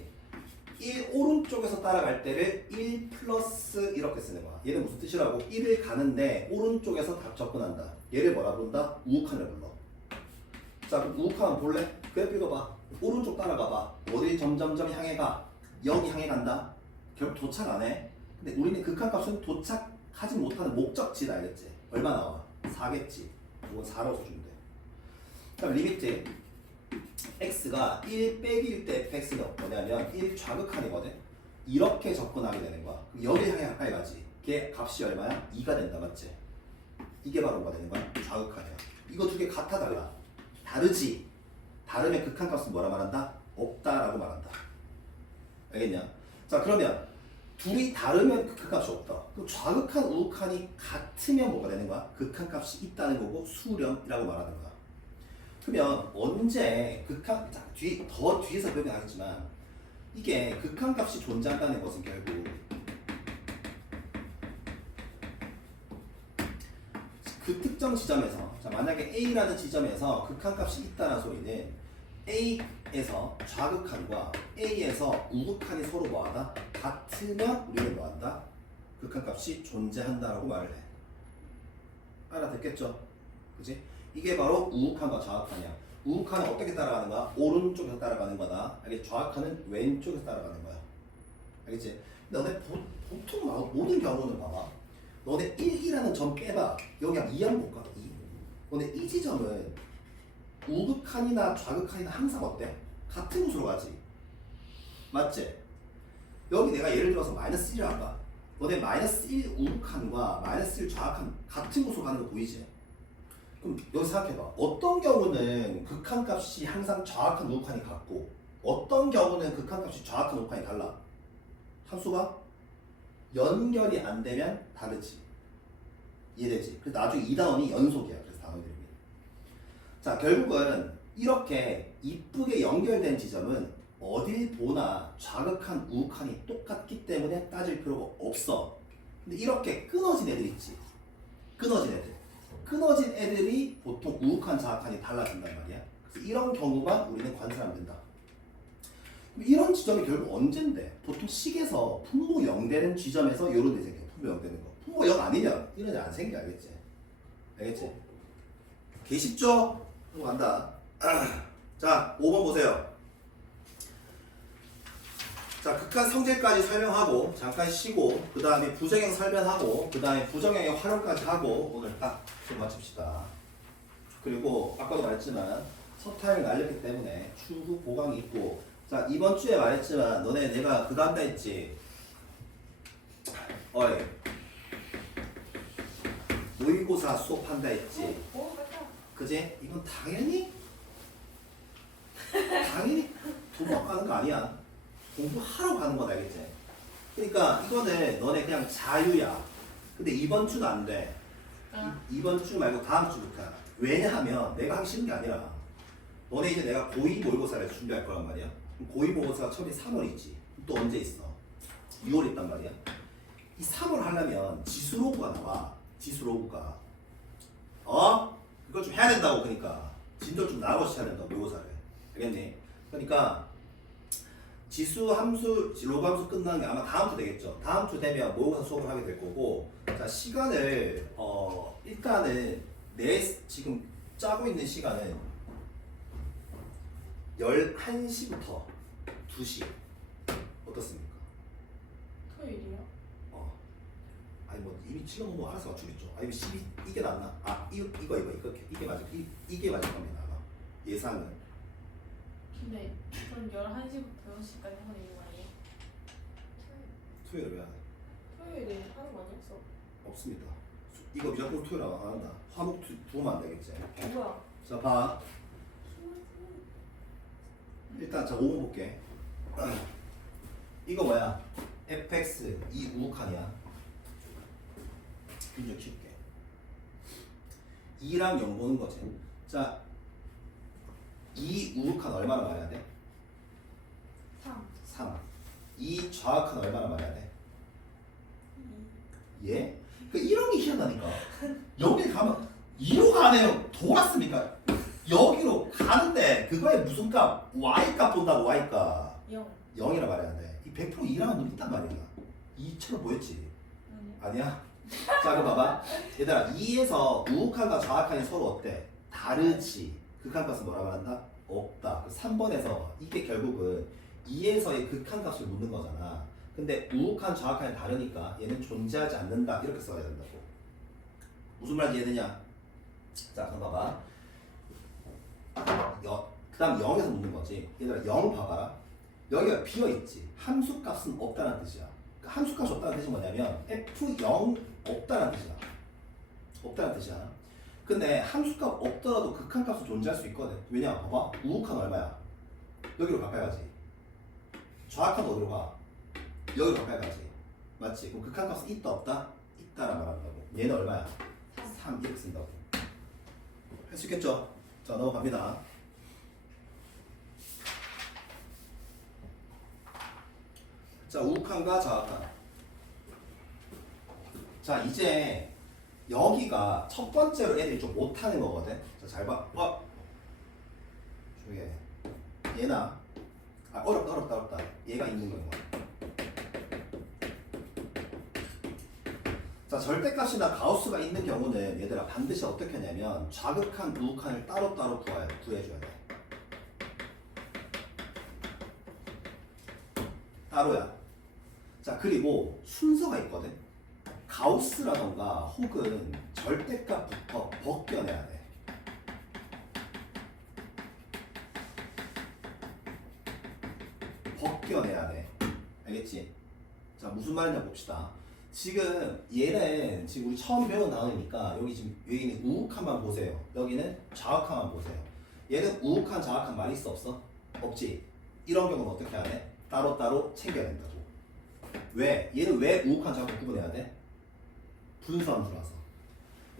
1 오른쪽에서 따라갈 때를 1 플러스 이렇게 쓰는 거야. 얘는 무슨 뜻이라고? 1을 가는데 오른쪽에서 다 접근한다. 얘를 뭐라 부른다? 우극한을 불러. 자, 그럼 우극한 한번 볼래? 그래프 읽어봐. 오른쪽 따라가봐. 어딜 점점점 향해 가? 여기 향해 간다. 결국 도착 안 해. 근데 우리는 극한값은 도착하지 못하는 목적지다. 알겠지? 얼마 나와? 4겠지. 이건 4라고 주면 돼. 그럼 리미트 x가 1 빼기일 때 fx는 뭐냐면 1 좌극한이거든. 이렇게 접근하게 되는 거야. 여기 향해 가까이 가지. 걔 값이 얼마야? 2가 된다. 맞지? 이게 바로 뭐가 되는 거야? 좌극한이야. 이거 두 개 같아 달라? 다르지? 다르면 극한값은 뭐라 말한다? 없다라고 말한다. 알겠냐? 자, 그러면 둘이 다르면 극한값이 없다. 그럼 좌극한, 우극한이 같으면 뭐가 되는 거야? 극한값이 있다는 거고 수렴이라고 말하는 거야. 그러면 언제 극한, 자, 더 뒤에서 설명하겠지만 이게 극한값이 존재한다는 것은 결국 그 특정 지점에서, 자, 만약에 A라는 지점에서 극한값이 있다는 소리는 A에서 좌극한과 A에서 우극한이 서로 뭐하다? 같으면 우리는 뭐한다? 극한값이 존재한다라고 말을 해. 알아듣겠죠? 그치? 이게 바로 우극한과 좌극한이야. 우극한은 어떻게 따라가는 거야? 오른쪽에서 따라가는 거다. 알겠지? 좌극한은 왼쪽에서 따라가는 거야. 알겠지? 근데 너네 보통 모든 경우는 봐봐. 너네 1이라는 점 빼봐. 여기 한 2 한번 볼까? 2. 너네 이 지점은 우극한이나 좌극한이나 항상 어때? 같은 곳으로 가지. 맞지? 여기 내가 예를 들어서 마이너스 1을 한다. 너네 마이너스 1 우극한과 마이너스 1 좌극한 같은 곳으로 가는 거 보이지? 그럼 여기 생각해봐. 어떤 경우는 극한값이 항상 좌극한 우극한이 같고 어떤 경우는 극한값이 좌극한 우극한이 달라. 함수가 연결이 안 되면 다르지. 이해되지? 그래서 나중에 이 단원이 연속이야. 그래서 단원 이름이. 자, 결국은 이렇게 이쁘게 연결된 지점은 어딜 보나 좌극한, 우극한이 똑같기 때문에 따질 필요가 없어. 근데 이렇게 끊어진 애들 있지. 끊어진 애들. 끊어진 애들이 보통 우욱한 자악한이 달라진단 말이야. 그래서 이런 경우만 우리는 관찰하면 된다. 이런 지점이 결국 언젠데? 보통 식에서 분모 0 되는 지점에서 이런 데 생겨. 분모 0 되는 거. 분모 0 아니면 이런 데 안 생겨. 알겠지? 알겠지? 개 쉽죠? 그럼 간다. 자, 5번 보세요. 자, 극한 성질까지 설명하고 잠깐 쉬고 그 다음에 부정형 설명하고 그 다음에 부정형의 활용까지 하고 오늘 딱 좀 마칩시다. 그리고 아까도 말했지만 서타임을 날렸기 때문에 추후 보강이 있고 자 이번 주에 말했지만 너네 내가 그거 한다 했지. 어이 모의고사 수업한다 했지. 맞다. 그지? 이건 당연히 도박 가는 거 아니야. 공부하러 가는 건 알겠지? 그러니까 이거는 너네 그냥 자유야. 근데 이번 주는 안 돼. 이번 주 말고 다음 주부터야. 왜냐하면 내가 하기 싫은 게 아니라 너네 이제 내가 고2 모의고사를 준비할 거란 말이야. 고2 모의고사가 처음에 3월 있지. 또 언제 있어? 6월 있단 말이야. 이 3월 하려면 지수로그가 나와. 지수로그가. 이걸 좀 해야 된다고. 그러니까 진도를 좀 나아가서 해야 된다고 모의고사를. 알겠니? 그러니까 지수 함수, 로그 함수 끝나는 게 아마 다음 주 되겠죠. 다음 주 되면 모의고사 수업을 하게 될 거고 자 시간을 일단은 내 지금 짜고 있는 시간은 11시부터 2시 어떻습니까? 토요일이요? 아니 뭐 이미 시간 보면 알아서 맞추겠죠. 아니 12 이게 낫나? 이게 맞을 겁니다. 아마. 예상은. 근데 그럼 11시부터 6시까지 하는 이유 아니에요? 토요일에 왜 안 해? 토요일에 하는 거 아니었어? 없습니다. 이거 무조건 토요일 안 한다. 화목 두면 안 되겠지. 뭐야? 자 봐. 일단 자 5번 볼게. 이거 뭐야? fx 이 우욱한이야. 굉장히 쉽게 2랑 0 보는 거지. 자, 이 우욱한 얼마나 말해야 돼? 3. 이 좌악한 얼마나 말해야 돼? 예? 그러니까 이런 게 희한하니까 여기 가면 2로 가네요. 돌았습니까? 여기로 가는데 그거에 무슨 값? Y값 본다고. Y값 0. 0이라 말해야 돼. 이 100% 2라는 놈 있단 말이야. 2처럼 보였지? 아니야? 자 그럼 봐봐 얘들아 2에서 우욱한과 좌악한이 서로 어때? 다르지. 극한값은 뭐라고 한다? 없다. 3번에서 이게 결국은 2에서의 극한값을 묻는 거잖아. 근데 우욱한 좌악한이 다르니까 얘는 존재하지 않는다 이렇게 써야 된다고. 무슨 말인지 이해되냐? 자 그럼 봐봐 그 다음 0에서 묻는 거지. 얘들아 0 봐봐라. 여기가 비어있지. 함수값은 없다는 뜻이야. 함수값이 없다는 뜻이 뭐냐면 F0 없다는 뜻이야. 없다는 뜻이야. 근데 함수값 없더라도 극한값은 존재할 수 있거든. 왜냐? 봐봐. 우욱한 얼마야? 여기로 가까이 가지. 좌악한 어디로 가? 여기로 가까이 가지. 맞지? 그럼 극한값은 있다 없다? 있다라 말한다고. 얘는 얼마야? 3 이렇게 쓴다고. 할 수 있겠죠? 자 넘어갑니다. 자 우욱한과 좌악한. 자 이제 여기가 첫 번째로 애들이 좀 못하는 거거든. 자 잘 봐. 조용히 해. 얘나 어렵다. 얘가 있는 경우. 자 절대값이나 가우스가 있는 경우는 얘들아 반드시 어떻게 하냐면 좌극한, 우극한을 따로따로 구해줘야 돼. 따로야. 자 그리고 순서가 있거든. 가우스라던가 혹은 절대값부터 벗겨내야 돼. 벗겨내야 돼. 알겠지? 자 무슨 말인지 봅시다. 지금 얘는 지금 우리 처음 배운 단어니까 여기 지금 여기는 우욱한만 보세요. 여기는 좌악한만 보세요. 얘는 우욱한, 좌악한 말이 있어 없어? 없지. 이런 경우는 어떻게 해야 돼? 따로따로 챙겨야 된다고. 왜? 얘는 왜 우욱한, 좌악한 구분해야 돼? 분수함수라서.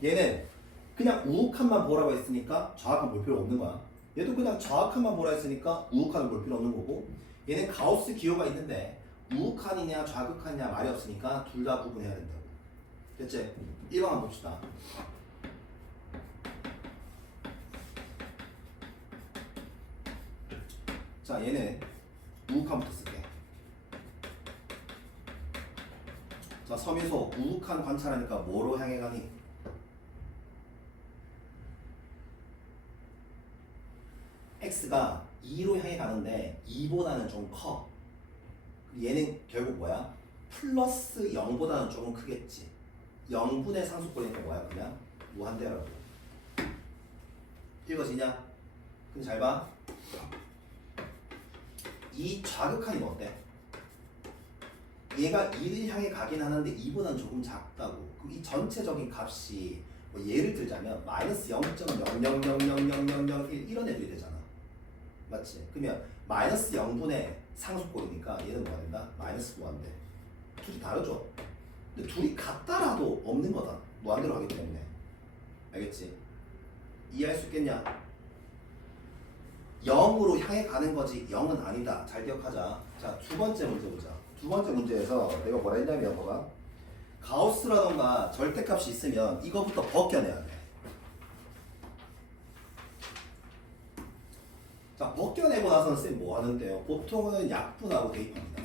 얘는 그냥 우욱한만 보라고 했으니까 좌악한 볼 필요 없는 거야. 얘도 그냥 좌악한만 보라 했으니까 우욱한을 볼 필요 없는 거고, 얘는 가우스 기호가 있는데 우욱한이냐 좌극한이냐 말이 없으니까 둘 다 구분해야 된다고. 됐지? 1번 한번 봅시다. 자, 얘는 우극한부터 쓸게. 자, 서미소 우극한 관찰하니까 뭐로 향해 가니? x가 2로 향해 가는데 2보다는 좀 커. 얘는 결국 뭐야? 플러스 0보다는 조금 크겠지. 0분의 상수꼴이니까 뭐야? 그냥 무한대라고. 읽어지냐? 근데 잘 봐. 이 좌극한이 어때? 얘가 1을 향해 가긴 하는데 2보다는 조금 작다고. 그럼 이 전체적인 값이 뭐 예를 들자면 마이너스 0.00000001 이런 애들이 되잖아. 맞지? 그러면 마이너스 0분의 상수꼴이니까 얘는 뭐가 된다? 마이너스 무한대. 둘이 다르죠? 근데 둘이 같다라도 없는 거다. 무한대로 하기 때문에. 알겠지? 이해할 수 있겠냐? 0으로 향해 가는 거지 0은 아니다. 잘 기억하자. 자, 두 번째 문제 보자. 두 번째 문제에서 내가 뭐라 했냐면 뭐가? 가우스라던가 절대값이 있으면 이거부터 벗겨내야 돼. 자, 벗겨내고 나서는 쌤 뭐 하는데요? 보통은 약분하고 대입합니다.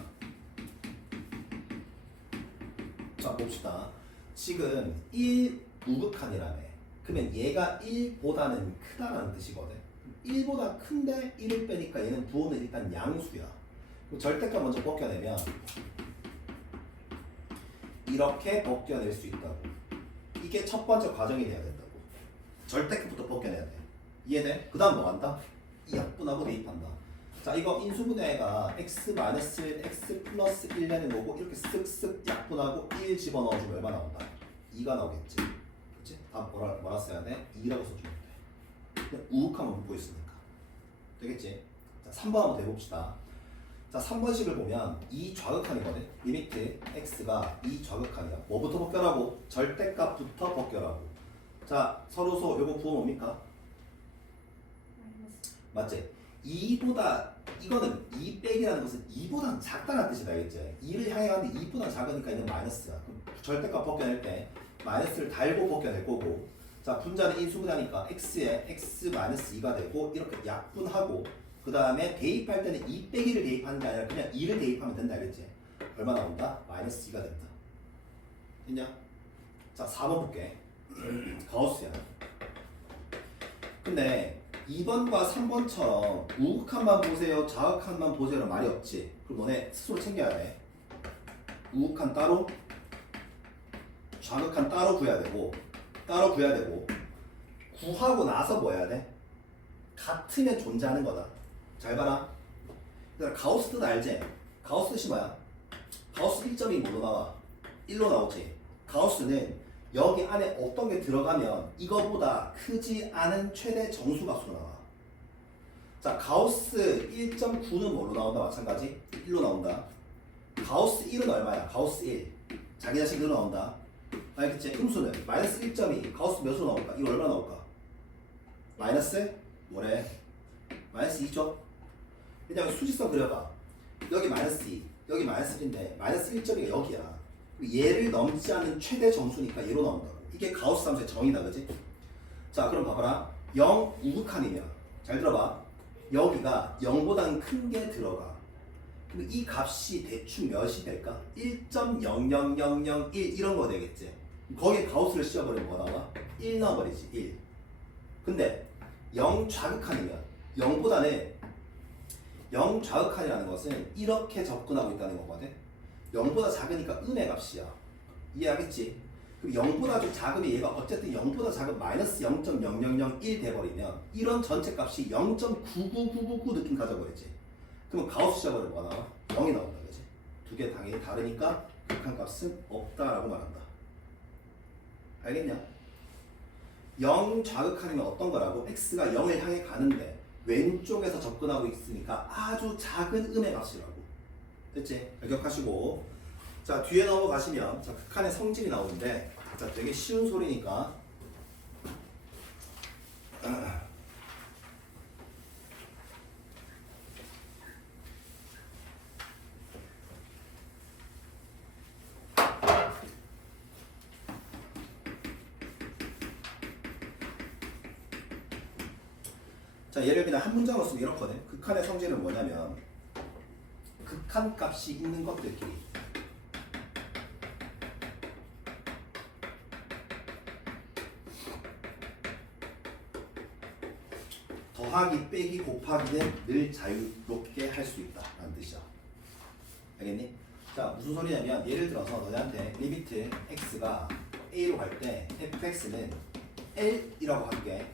자, 봅시다. 지금 1 우극한이라며. 그러면 얘가 1보다는 크다라는 뜻이거든. 1보다 큰데 1을 빼니까 얘는 부호는 일단 양수야. 그럼 절대값 먼저 벗겨내면 이렇게 벗겨낼 수 있다고. 이게 첫 번째 과정이 돼야 된다고. 절대값부터 벗겨내야 돼. 이해돼? 그 다음 뭐 한다? 이 약분하고 대입한다. 자, 이거 인수분해가 x-1, x 플러스 1 되는 거고 이렇게 쓱쓱 약분하고 1 집어넣어주면 얼마 나온다? 2가 나오겠지. 그치? 다음 뭐라 써야 돼? 2라고 써주면 돼. 그냥 우극한만 묶고 있으니까. 되겠지? 자, 3번 한번 대봅시다. 자, 3번식을 보면 이 좌극한이거든. 리미트 x가 이 좌극한이야. 뭐부터 벗겨라고? 절대값부터 벗겨라고. 자, 서로소 요거 부호 뭡니까? 맞지? 2보다 이거는 2 빼기라는 것은 2보다는 작다는 뜻이다. 알겠지? 2를 향해 가는데 2보다 작으니까 이는 마이너스야. 그럼 절대값 벗겨낼 때 마이너스를 달고 벗겨낼 거고, 자, 분자는 인수분해하니까 x에 x 마이너스 2가 되고 이렇게 약분하고 그 다음에 대입할 때는 2 빼기를 대입하는 게 아니라 그냥 2를 대입하면 된다. 알겠지? 얼마 나온다? 마이너스 2가 된다. 됐냐? 자, 4번 볼게. 가우스야. 근데 2번과 3번처럼 우극한만 보세요, 좌극한만 보세요는 말이 없지. 그럼 너네 스스로 챙겨야 돼. 우극한 따로, 좌극한 따로 구해야 되고, 구하고 나서 뭐 해야 돼? 같으면 존재하는 거다. 잘 봐라. 그러니까 가우스 뜻 알지? 가우스 뜻이 뭐야? 가우스 1점이 뭐로 나와? 1로 나오지. 가우스는 여기 안에 어떤 게 들어가면 이거보다 크지 않은 최대 정수값으로 나와. 자, 가우스 1.9는 뭘로 나온다? 마찬가지 1로 나온다. 가우스 1은 얼마야? 가우스 1 자기 자신으로 나온다. 알겠지? 음수는 마이너스 1.2 가우스 몇으로 나올까? 이거 얼마 나올까? 마이너스 뭐래? 마이너스 2죠? 왜냐면 수직선 그려봐. 여기 마이너스 2 여기 마이너스 1인데 마이너스 1.2가 여기야. 얘를 넘지 않는 최대 정수니까 얘로 나온다고. 이게 가우스 함수의 정의다. 그지? 자, 그럼 봐봐라. 0 우극한이면 잘 들어봐. 여기가 0보다는 큰 게 들어가. 그럼 이 값이 대충 몇이 될까? 1.00001 이런 거 되겠지. 거기에 가우스를 씌워버리면 뭐 나와? 1 나와버리지. 1. 근데 0 좌극한이면 0보다는 0 좌극한이라는 것은 이렇게 접근하고 있다는 거거든. 0보다 작으니까 음의 값이야. 이해하겠지? 그럼 0보다 좀 작으면 얘가 어쨌든 0보다 작은 마이너스 0.0001 돼버리면 이런 전체 값이 0.99999 느낌 가져버리지. 그러면 가우스 시작으로 뭐가 나와? 0이 나온다. 그지? 두 개 당연히 다르니까 극한 값은 없다라고 말한다. 알겠냐? 0 좌극한이면 어떤 거라고? x가 0을 향해 가는데 왼쪽에서 접근하고 있으니까 아주 작은 음의 값이라고. 됐지? 기억하시고. 자, 뒤에 넘어가시면 자, 극한의 성질이 나오는데 자, 되게 쉬운 소리니까 자, 얘를 그냥 한 문장으로 쓰면 이렇거든. 극한의 성질은 뭐냐면 극한 값이 있는 것들끼리 더하기 빼기 곱하기는 늘 자유롭게 할 수 있다 라는 뜻이야. 알겠니? 자, 무슨 소리냐면 예를 들어서 너희한테 리미트 x가 a로 갈 때 fx는 l이라고 할게.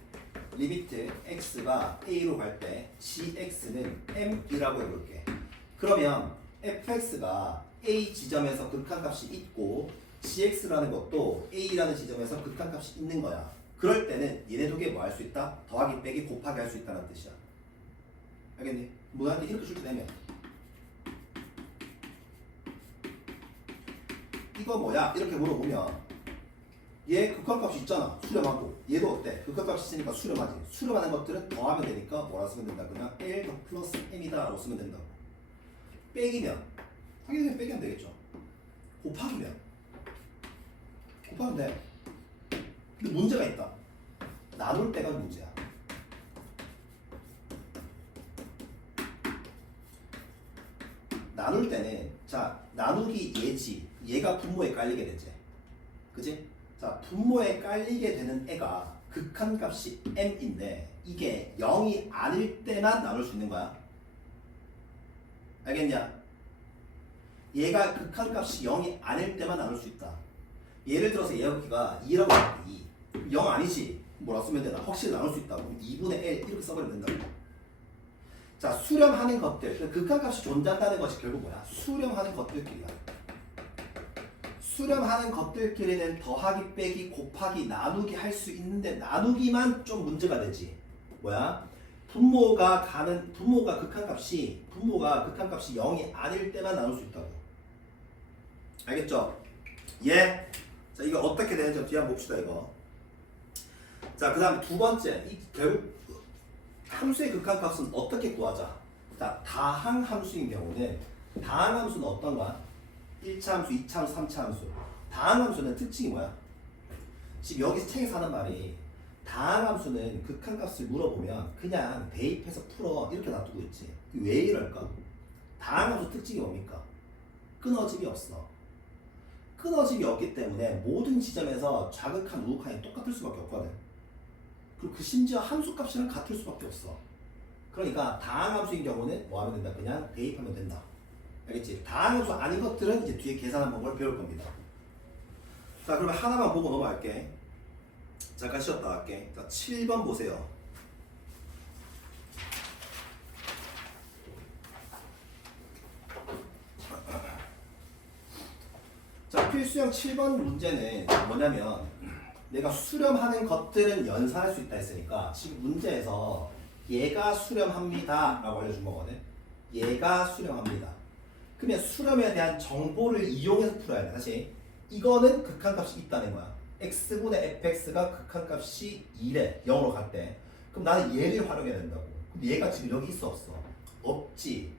리미트 x가 a로 갈 때 gx는 m이라고 해볼게. 그러면 fx가 a 지점에서 극한값이 있고 gx라는 것도 a라는 지점에서 극한값이 있는 거야. 그럴 때는 얘네 두 개 뭐 할 수 있다? 더하기 빼기 곱하기 할 수 있다는 뜻이야. 알겠니? 너한테 이렇게 줄 때 되면 이거 뭐야? 이렇게 물어보면 얘 극한값이 있잖아. 수렴하고 얘도 어때? 극한값이 있으니까 수렴하지. 수렴하는 것들은 더하면 되니까 뭐라 쓰면 된다? 그냥 L 더 플러스 M이다 라고 쓰면 된다고. 빼기면 당연히 빼기면 되겠죠. 곱하기면 곱하면 돼. 근데 문제가 있다. 나눌 때가 문제야. 나눌 때는 자 나누기 얘지. 얘가 분모에 깔리게 되지. 그지? 자 분모에 깔리게 되는 애가 극한값이 m인데 이게 0이 아닐 때만 나눌 수 있는 거야. 알겠냐? 얘가 극한값이 0이 아닐 때만 나눌 수 있다. 예를 들어서 얘 여기가 2라고 할게. 2. 0 아니지? 뭐라 쓰면 되나? 확실히 나눌 수 있다고. 2분의 1 이렇게 써버리면 된다고. 자 수렴하는 것들. 극한값이 존재한다는 것이 결국 뭐야? 수렴하는 것들끼리야. 수렴하는 것들끼리는 더하기 빼기 곱하기 나누기 할 수 있는데 나누기만 좀 문제가 되지. 뭐야? 분모가 극한값이 0이 아닐 때만 나눌 수 있다고. 알겠죠? 예. 자 이거 어떻게 되는지 뒤에 한번 봅시다 이거. 자 그다음 두 번째 결국 함수의 극한값은 어떻게 구하자. 자 다항 함수인 경우는 다항 함수는 어떤 거야? 1차 함수, 2차 함수, 3차 함수. 다항 함수는 특징이 뭐야? 지금 여기서 책에서 하는 말이 다항 함수는 극한값을 물어보면 그냥 대입해서 풀어 이렇게 놔두고 있지. 왜 이럴까? 다항 함수 특징이 뭡니까? 끊어짐이 없어. 끊어짐이 없기 때문에 모든 지점에서 좌극한 우극한이 똑같을 수밖에 없거든. 그리고 그 심지어 함수값이랑 같을 수밖에 없어. 그러니까 다항 함수인 경우는 뭐 하면 된다? 그냥 대입하면 된다. 알겠지? 다항 함수 아닌 것들은 이제 뒤에 계산하는 방법을 배울 겁니다. 자 그러면 하나만 보고 넘어갈게. 잠깐 쉬었다 할게. 자 7번 보세요. 자 필수형 7번 문제는 뭐냐면 내가 수렴하는 것들은 연산할 수 있다 했으니까 지금 문제에서 얘가 수렴합니다 라고 알려준 거거든. 얘가 수렴합니다. 그러면 수렴에 대한 정보를 이용해서 풀어야 돼. 다시 이거는 극한값이 있다는 거야. x분의 fx가 극한값이 2래 0으로 갈 때 그럼 나는 얘를 활용해야 된다고. 근데 얘가 지금 여기 있어 없어? 없지.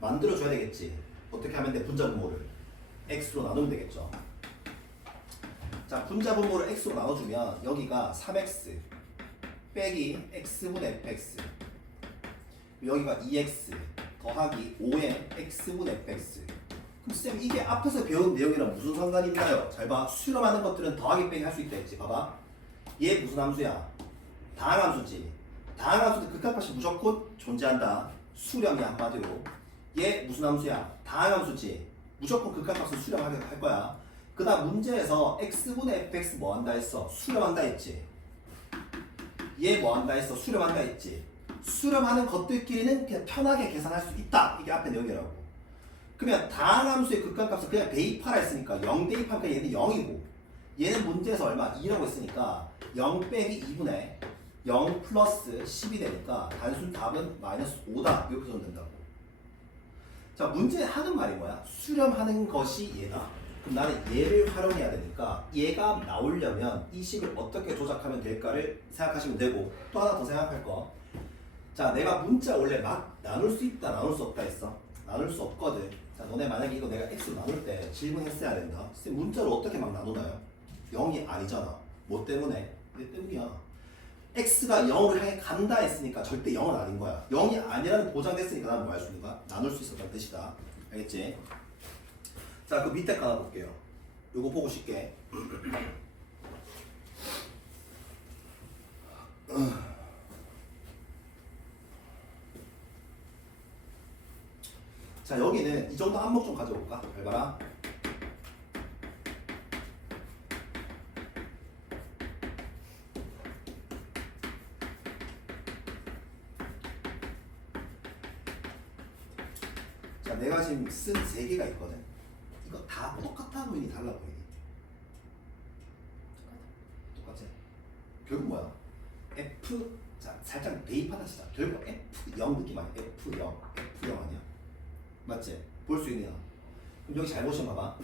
만들어줘야 되겠지. 어떻게 하면 돼? 분자분모를 x로 나누면 되겠죠. 자 분자분모를 x로 나눠주면 여기가 3x 빼기 x분의 fx 여기가 2x 더하기 5의 x분의 fx. 그럼 쌤 이게 앞에서 배운 내용이랑 무슨 상관이 있나요? 잘 봐. 수렴하는 것들은 더하기 빼기 할 수 있다 했지. 봐봐. 얘 무슨 함수야? 다항 함수지. 다항 함수는 극한값이 무조건 존재한다. 수렴이 한마디로. 얘 무슨 함수야? 다항 함수지. 무조건 극한값을 수렴하게 할 거야. 그 다음 문제에서 x분의 fx 뭐 한다 했어? 수렴한다 했지. 얘 뭐 한다 했어? 수렴한다 했지. 수렴하는 것들끼리는 그냥 편하게 계산할 수 있다. 이게 앞에 내용이라고. 그러면 다항 함수의 극한값을 그냥 대입하라 했으니까 0 대입하니까 얘는 0이고 얘는 문제에서 얼마? 2라고 했으니까 0 빼기 2분의 0 플러스 10이 되니까 단순 답은 마이너스 5다. 이렇게 써도 된다고. 자 문제 하는 말이 뭐야? 수렴하는 것이 얘다. 그럼 나는 얘를 활용해야 되니까 얘가 나오려면 이 식을 어떻게 조작하면 될까를 생각하시면 되고 또 하나 더 생각할 거. 자 내가 문자 원래 막 나눌 수 있다 나눌 수 없다 했어. 나눌 수 없거든. 자 너네 만약에 이거 내가 x로 나눌 때 질문했어야 된다. 문자로 어떻게 막 나누나요? 0이 아니잖아. 뭐 때문에? 왜 때문이야? x가 0을 향해 간다 했으니까 절대 0은 아닌 거야. 0이 아니라는 보장됐으니까 나는 뭐 할 수 있는 거야? 나눌 수 있었다는 뜻이다. 알겠지? 자, 그 밑에 거 하나 볼게요. 요거 보고 쉽게. 자, 여기는 이 정도 안목 좀 가져볼까? 잘 봐라. 자, 내가 지금 쓴 3개가 있거든. 이거 다 똑같아 보이니 달라 보이니? 똑같지? 결국 뭐야? F, 자, 살짝 대입하다 치자. 결국 F0 느낌 아니야? F0 아니야? 맞지? 볼 수 있냐? 그럼 여기 잘 보시면 봐봐.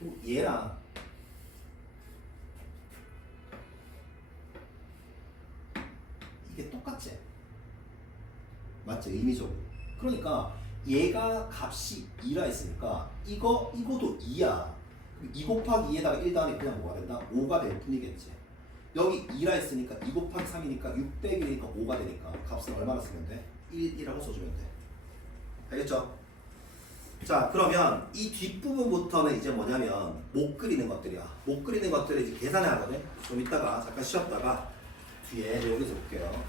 그럼 얘랑 이게 똑같지? 맞지? 의미적으로. 그러니까 얘가 값이 2라 했으니까 이거도 2야. 2 곱하기 2에다가 1 더하니 그냥 뭐가 된다? 5가 될 뿐이겠지. 여기 2라 했으니까 2 곱하기 3이니까 600이니까 5가 되니까 값은 얼마나 쓰면 돼? 1이라고 써주면 돼. 알겠죠? 자, 그러면 이 뒷부분부터는 이제 뭐냐면 못 그리는 것들이야. 못 그리는 것들을 이제 계산해야 하거든. 좀 이따가 잠깐 쉬었다가 뒤에 여기서 볼게요.